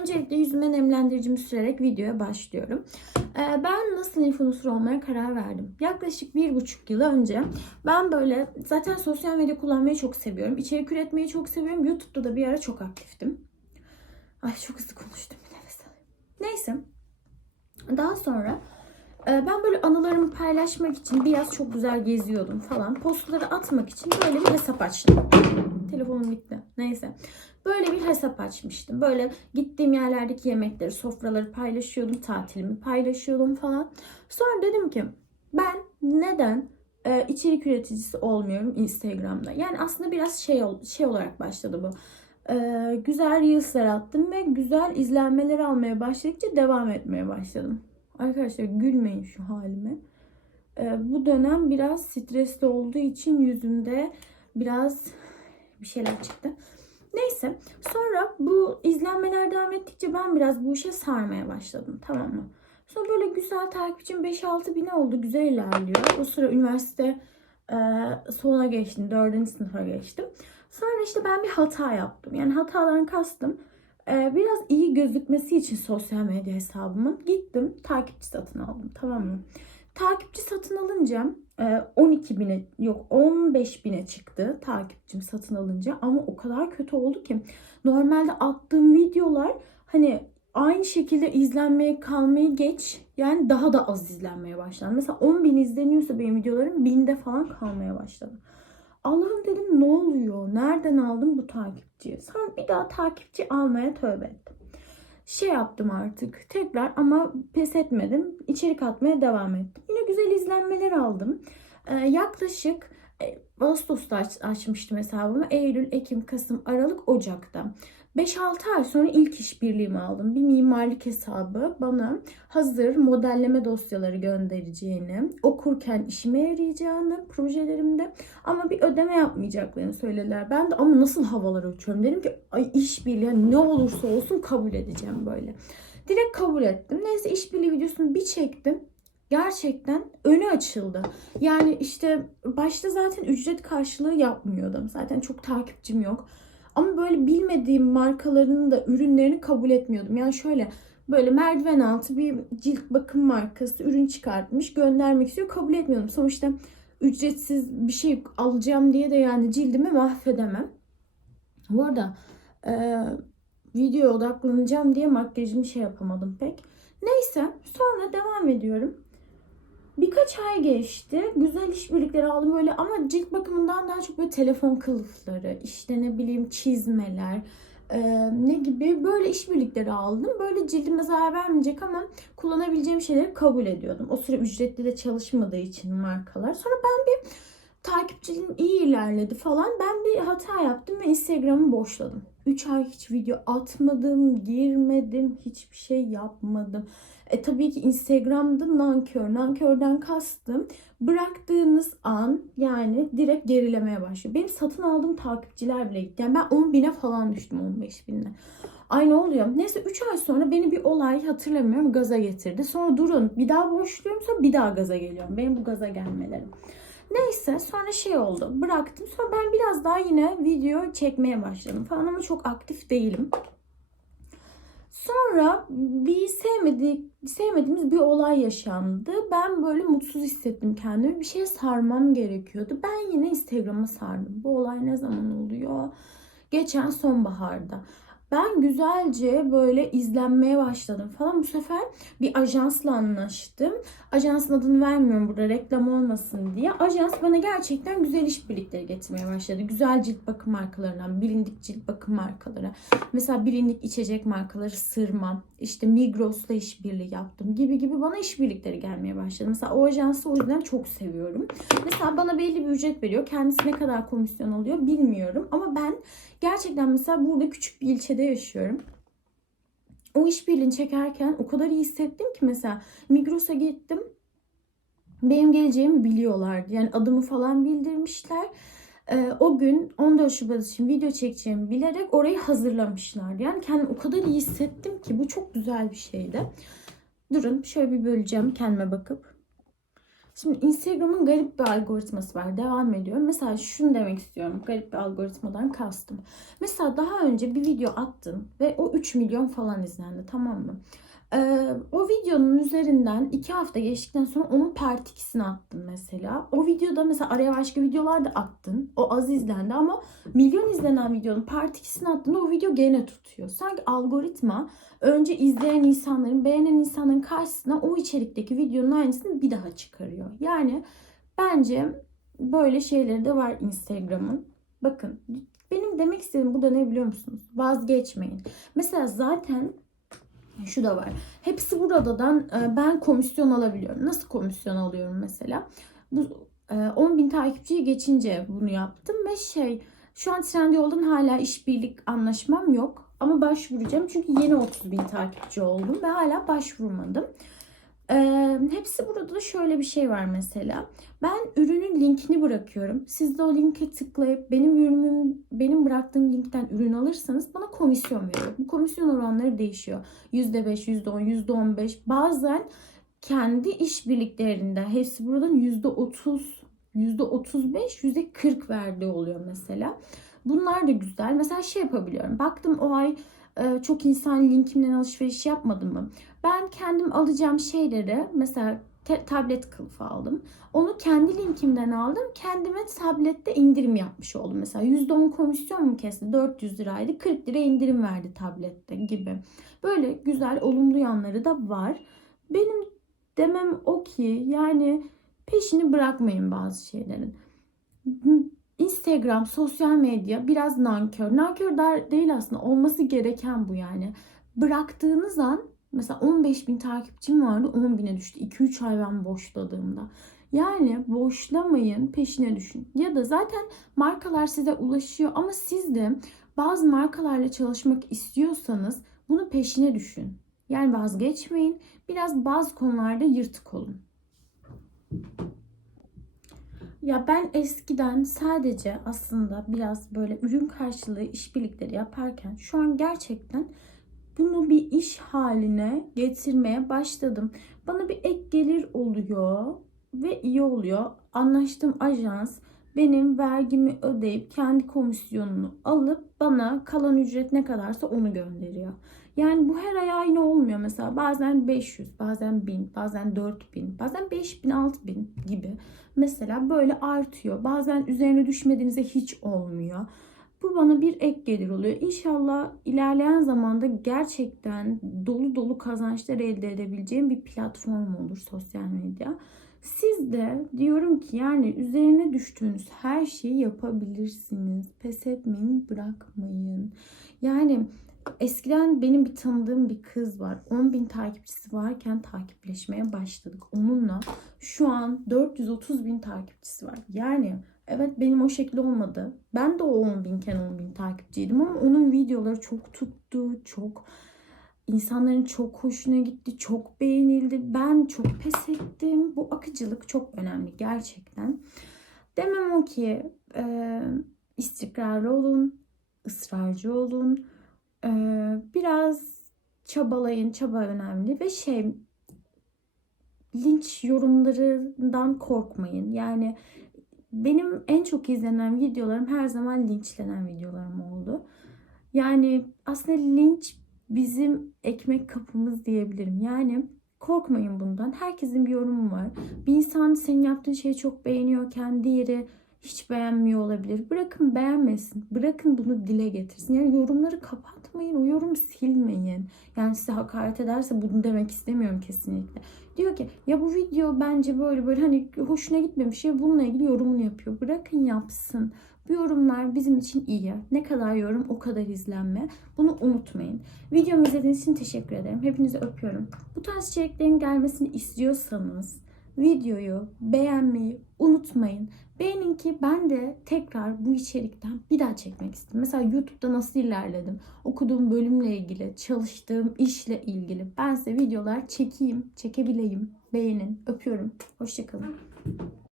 Öncelikle yüzüme nemlendiricimi sürerek videoya başlıyorum. Ee, ben nasıl influencer olmaya karar verdim? Yaklaşık bir buçuk yıl önce ben böyle zaten sosyal medya kullanmayı çok seviyorum. İçerik üretmeyi çok seviyorum. YouTube'da da bir ara çok aktiftim. Ay çok hızlı konuştum bir. Neyse. Daha sonra e, ben böyle anılarımı paylaşmak için biraz çok güzel geziyordum falan. Postları atmak için böyle bir hesap açtım. Telefonum gitti. Neyse. Böyle bir hesap açmıştım. Böyle gittiğim yerlerdeki yemekleri, sofraları paylaşıyordum. Tatilimi paylaşıyordum falan. Sonra dedim ki ben neden e, içerik üreticisi olmuyorum Instagram'da? Yani aslında biraz şey şey olarak başladı bu. E, güzel reelsler attım ve güzel izlenmeler almaya başladıkça devam etmeye başladım. Arkadaşlar gülmeyin şu halime. E, bu dönem biraz stresli olduğu için yüzümde biraz bir şeyler çıktı. Neyse sonra bu izlenmeler devam ettikçe ben biraz bu işe sarmaya başladım tamam mı? Sonra böyle güzel takipçim 5-6 bin oldu güzel ilerliyor. O sıra üniversite e, sona geçtim 4. sınıfa geçtim. Sonra işte ben bir hata yaptım. Yani hatadan kastım e, biraz iyi gözükmesi için sosyal medya hesabımın gittim takipçi satın aldım tamam mı? Takipçi satın alınca e, 12 bine yok 15 bine çıktı takipçim satın alınca ama o kadar kötü oldu ki normalde attığım videolar hani aynı şekilde izlenmeye kalmayı geç yani daha da az izlenmeye başladı. Mesela 10 bin izleniyorsa benim videolarım binde falan kalmaya başladı. Allah'ım dedim ne oluyor? Nereden aldım bu takipçiyi? Sonra bir daha takipçi almaya tövbe ettim. Şey yaptım artık tekrar ama pes etmedim. İçerik atmaya devam ettim. Güzel izlenmeler aldım. Ee, yaklaşık e, Ağustos'ta aç- açmıştım hesabımı. Eylül, Ekim, Kasım, Aralık, Ocak'ta. 5-6 ay sonra ilk işbirliğimi aldım. Bir mimarlık hesabı bana hazır modelleme dosyaları göndereceğini, okurken işime yarayacağını projelerimde ama bir ödeme yapmayacaklarını söylediler. Ben de ama nasıl havalara uçuyorum dedim ki ay işbirliği yani ne olursa olsun kabul edeceğim böyle. Direkt kabul ettim. Neyse işbirliği videosunu bir çektim. Gerçekten önü açıldı. Yani işte başta zaten ücret karşılığı yapmıyordum. Zaten çok takipçim yok. Ama böyle bilmediğim markaların da ürünlerini kabul etmiyordum. Yani şöyle böyle merdiven altı bir cilt bakım markası ürün çıkartmış göndermek istiyor kabul etmiyordum. Sonuçta ücretsiz bir şey alacağım diye de yani cildimi mahvedemem. Bu arada e, videoya odaklanacağım diye makyajımı şey yapamadım pek. Neyse sonra devam ediyorum. Birkaç ay geçti. Güzel işbirlikleri aldım böyle ama cilt bakımından daha çok böyle telefon kılıfları, işte ne bileyim çizmeler, e, ne gibi böyle işbirlikleri aldım. Böyle cildime zarar vermeyecek ama kullanabileceğim şeyleri kabul ediyordum. O süre ücretli de çalışmadığı için markalar. Sonra ben bir takipçiliğim iyi ilerledi falan. Ben bir hata yaptım ve Instagram'ı boşladım. 3 ay hiç video atmadım, girmedim, hiçbir şey yapmadım. E tabii ki Instagram'da nankör, nankörden kastım. Bıraktığınız an yani direkt gerilemeye başlıyor. Benim satın aldığım takipçiler bile gitti. Yani ben 10 bine falan düştüm 15 binle. Ay ne oluyor? Neyse 3 ay sonra beni bir olay hatırlamıyorum gaza getirdi. Sonra durun bir daha boşluyorum sonra bir daha gaza geliyorum. Benim bu gaza gelmelerim. Neyse sonra şey oldu bıraktım. Sonra ben biraz daha yine video çekmeye başladım falan ama çok aktif değilim. Sonra bir sevmedik, sevmediğimiz bir olay yaşandı. Ben böyle mutsuz hissettim kendimi. Bir şeye sarmam gerekiyordu. Ben yine Instagram'a sardım. Bu olay ne zaman oluyor? Geçen sonbaharda. Ben güzelce böyle izlenmeye başladım falan. Bu sefer bir ajansla anlaştım. Ajansın adını vermiyorum burada reklam olmasın diye. Ajans bana gerçekten güzel işbirlikleri getirmeye başladı. Güzel cilt bakım markalarından, bilindik cilt bakım markaları. Mesela bilindik içecek markaları Sırma, işte Migros'la işbirliği yaptım gibi gibi bana işbirlikleri gelmeye başladı. Mesela o ajansı o yüzden çok seviyorum. Mesela bana belli bir ücret veriyor. Kendisi ne kadar komisyon alıyor bilmiyorum. Ama ben gerçekten mesela burada küçük bir ilçede yaşıyorum. O işbirliğini çekerken o kadar iyi hissettim ki mesela Migros'a gittim. Benim geleceğimi biliyorlardı. Yani adımı falan bildirmişler. Ee, o gün 14 Şubat için video çekeceğimi bilerek orayı hazırlamışlardı. Yani kendimi o kadar iyi hissettim ki bu çok güzel bir şeydi. Durun şöyle bir böleceğim kendime bakıp. Şimdi Instagram'ın garip bir algoritması var. Devam ediyorum. Mesela şunu demek istiyorum. Garip bir algoritmadan kastım. Mesela daha önce bir video attın ve o 3 milyon falan izlendi tamam mı? Ee, o videonun üzerinden 2 hafta geçtikten sonra onun part 2'sini attın mesela. O videoda mesela araya başka videolar da attın. O az izlendi ama milyon izlenen videonun part 2'sini attığında o video gene tutuyor. Sanki algoritma önce izleyen insanların, beğenen insanların karşısına o içerikteki videonun aynısını bir daha çıkarıyor. Yani bence böyle şeyleri de var Instagram'ın. Bakın benim demek istediğim burada ne biliyor musunuz? Vazgeçmeyin. Mesela zaten şu da var. Hepsi buradadan e, ben komisyon alabiliyorum. Nasıl komisyon alıyorum mesela? Bu 10 bin takipçiyi geçince bunu yaptım ve şey şu an Trendyol'dan hala işbirlik anlaşmam yok. Ama başvuracağım çünkü yeni 30 bin takipçi oldum ve hala başvurmadım. Ee, hepsi burada da şöyle bir şey var mesela. Ben ürünün linkini bırakıyorum. Siz de o linke tıklayıp benim ürünüm, benim bıraktığım linkten ürün alırsanız bana komisyon veriyor. Bu komisyon oranları değişiyor. %5, %10, %15. Bazen kendi işbirliklerinde hepsi buradan %30, %35, %40 verdiği oluyor mesela. Bunlar da güzel. Mesela şey yapabiliyorum. Baktım o ay çok insan linkimden alışveriş yapmadı mı? Ben kendim alacağım şeyleri mesela tablet kılıfı aldım. Onu kendi linkimden aldım. Kendime tablette indirim yapmış oldum. Mesela %10 komisyon mu kesti? 400 liraydı. 40 lira indirim verdi tablette gibi. Böyle güzel olumlu yanları da var. Benim demem o ki yani peşini bırakmayın bazı şeylerin. Instagram, sosyal medya biraz nankör. Nankör değil aslında. Olması gereken bu yani. Bıraktığınız an mesela 15 bin takipçim vardı 10 bine düştü. 2-3 ay ben boşladığımda. Yani boşlamayın peşine düşün. Ya da zaten markalar size ulaşıyor ama siz de bazı markalarla çalışmak istiyorsanız bunu peşine düşün. Yani vazgeçmeyin. Biraz bazı konularda yırtık olun. Ya ben eskiden sadece aslında biraz böyle ürün karşılığı işbirlikleri yaparken şu an gerçekten bunu bir iş haline getirmeye başladım. Bana bir ek gelir oluyor ve iyi oluyor. Anlaştığım ajans benim vergimi ödeyip kendi komisyonunu alıp bana kalan ücret ne kadarsa onu gönderiyor. Yani bu her ay aynı olmuyor. Mesela bazen 500, bazen 1000, bazen 4000, bazen 5000, 6000 gibi. Mesela böyle artıyor. Bazen üzerine düşmediğinizde hiç olmuyor. Bu bana bir ek gelir oluyor. İnşallah ilerleyen zamanda gerçekten dolu dolu kazançlar elde edebileceğim bir platform olur sosyal medya. Siz de diyorum ki yani üzerine düştüğünüz her şeyi yapabilirsiniz. Pes etmeyin, bırakmayın. Yani eskiden benim bir tanıdığım bir kız var. 10 bin takipçisi varken takipleşmeye başladık. Onunla şu an 430 bin takipçisi var. Yani evet benim o şekilde olmadı. Ben de o 10 binken 10 bin takipçiydim ama onun videoları çok tuttu. Çok insanların çok hoşuna gitti. Çok beğenildi. Ben çok pes ettim. Bu akıcılık çok önemli gerçekten. Demem o ki e, istikrarlı olun. ısrarcı olun ee, biraz çabalayın. Çaba önemli ve şey linç yorumlarından korkmayın. Yani benim en çok izlenen videolarım her zaman linçlenen videolarım oldu. Yani aslında linç bizim ekmek kapımız diyebilirim. Yani korkmayın bundan. Herkesin bir yorumu var. Bir insan senin yaptığın şeyi çok beğeniyorken diğeri hiç beğenmiyor olabilir. Bırakın beğenmesin. Bırakın bunu dile getirsin. Yani yorumları kapatmayın. O yorum silmeyin. Yani size hakaret ederse bunu demek istemiyorum kesinlikle. Diyor ki ya bu video bence böyle böyle hani hoşuna gitmemiş ya bununla ilgili yorumunu yapıyor. Bırakın yapsın. Bu yorumlar bizim için iyi. Ne kadar yorum o kadar izlenme. Bunu unutmayın. Videomu izlediğiniz için teşekkür ederim. Hepinizi öpüyorum. Bu tarz içeriklerin gelmesini istiyorsanız videoyu beğenmeyi unutmayın. Beğenin ki ben de tekrar bu içerikten bir daha çekmek istedim. Mesela YouTube'da nasıl ilerledim? Okuduğum bölümle ilgili, çalıştığım işle ilgili. Ben size videolar çekeyim, çekebileyim. Beğenin. Öpüyorum. Hoşçakalın.